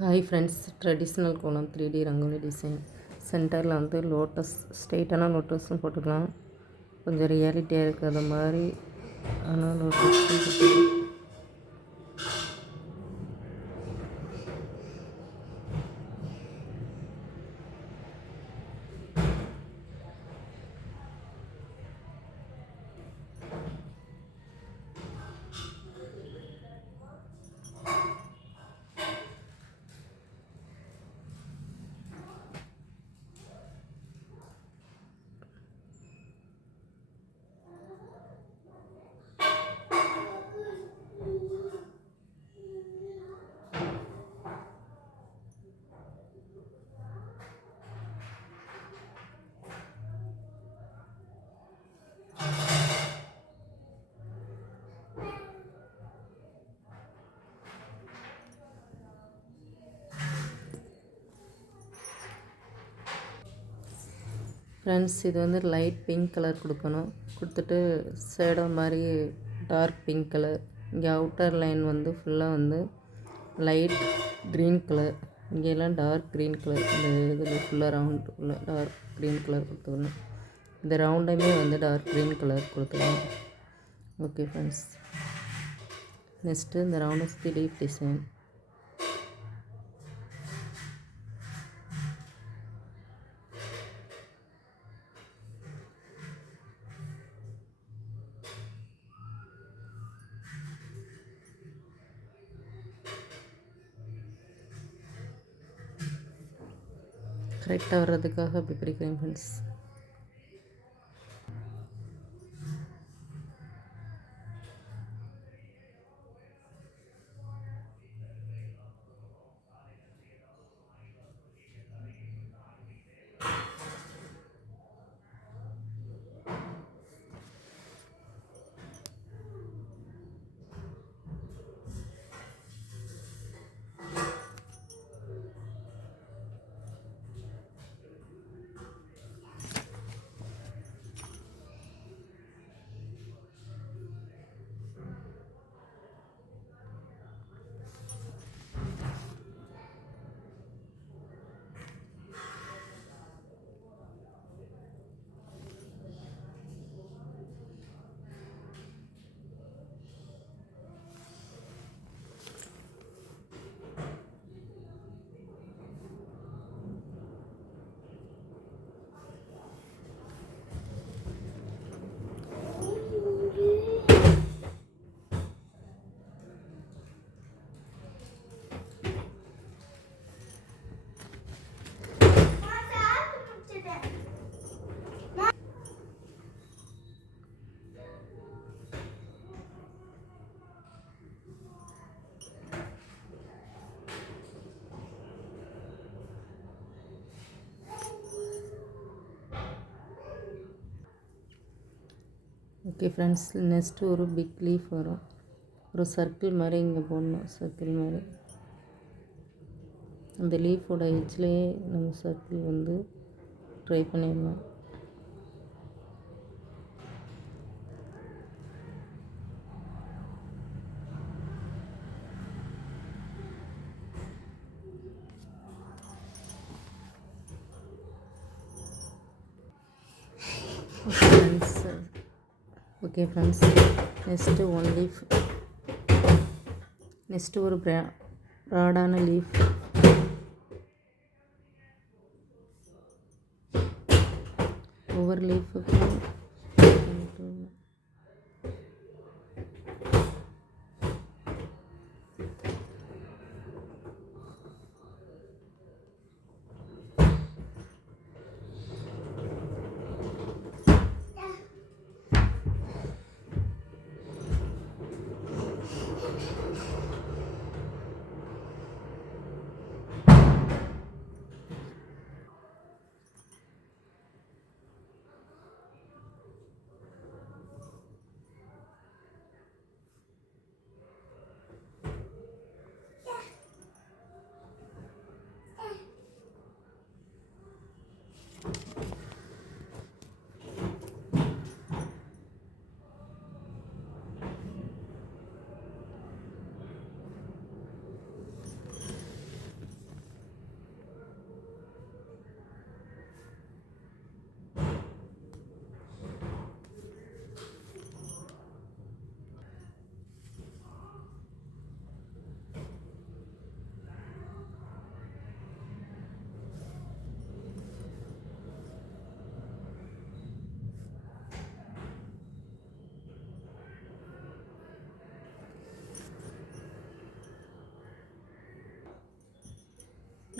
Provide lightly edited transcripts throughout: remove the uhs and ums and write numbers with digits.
Hi friends, traditional கோலம் 3D ரங்கோலி டிசைன். சென்டரில் வந்து லோட்டஸ், ஸ்ட்ரெயிட்டான லோட்டஸும் போட்டுக்கலாம், கொஞ்சம் ரியாலிட்டியாக இருக்கிற மாதிரி ஆனால் லோட்டஸ் போட்டுக்கலாம். ஃப்ரெண்ட்ஸ், இது வந்து லைட் பிங்க் கலர் கொடுக்கணும். கொடுத்துட்டு ஷேடோ மாதிரி டார்க் பிங்க் கலர். இங்கே அவுட்டர் லைன் வந்து ஃபுல்லாக வந்து லைட் க்ரீன் கலர், இங்கெல்லாம் டார்க் க்ரீன் கலர். இந்த இதில் ஃபுல்லாக ரவுண்ட் ஃபுல்லாக டார்க் க்ரீன் கலர் கொடுத்துக்கணும். இந்த ரவுண்டுமே வந்து டார்க் க்ரீன் கலர் கொடுத்துக்கணும். ஓகே ஃப்ரெண்ட்ஸ், நெக்ஸ்ட்டு இந்த ரவுண்ட் சுற்றி லீஃப் டிசைன். கரெக்டாக வர்றதுக்காக அப்படி பிடிக்கிறேன் ஃப்ரெண்ட்ஸ். ஓகே ஃப்ரெண்ட்ஸ், நெக்ஸ்ட்டு ஒரு பிக் லீஃப் வரும். ஒரு சர்க்கிள் மாதிரி இங்கே போடணும். சர்க்கிள் மாதிரி அந்த லீஃபோட எட்ஜ்லேயே நம்ம சர்க்கிள் வந்து ட்ரை பண்ணிடலாம். Okay friends, next one leaf. Next ஒரு ப்ராடான லீஃப். ஒவ்வொரு லீஃபுக்கும்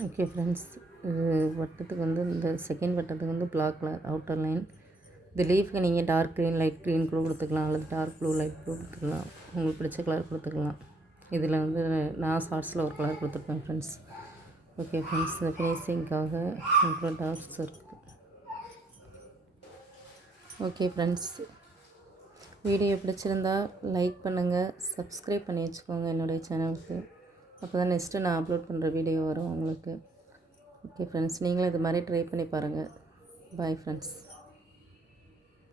ஓகே ஃப்ரெண்ட்ஸ், இது வட்டத்துக்கு வந்து இந்த செகண்ட் வட்டத்துக்கு வந்து பிளாக் கலர் அவுட்டர் லைன். இந்த லீஃப்க்கு நீங்கள் டார்க் க்ரீன் லைட் க்ரீன் கூட கொடுத்துக்கலாம், அல்லது டார்க் ப்ளூ லைட் ப்ளூ கொடுத்துக்கலாம், உங்களுக்கு பிடிச்ச கலர் கொடுத்துக்கலாம். இதில் வந்து நான் ஷார்ட்ஸில் ஒரு கலர் கொடுத்துருப்பேன் ஃப்ரெண்ட்ஸ். ஓகே ஃப்ரெண்ட்ஸ், இந்த ஃபினிஷிங்காக அப்புறம் dark circle. Okay friends, video பிடிச்சிருந்தா லைக் பண்ணுங்கள், சப்ஸ்கிரைப் பண்ணி வச்சுக்கோங்க என்னுடைய சேனலுக்கு. அப்போ தான் நெக்ஸ்ட்டு நான் அப்லோட் பண்ணுற வீடியோ வரும் உங்களுக்கு. ஓகே ஃப்ரெண்ட்ஸ், நீங்களும் இது மாதிரி ட்ரை பண்ணி பாருங்கள். Bye friends.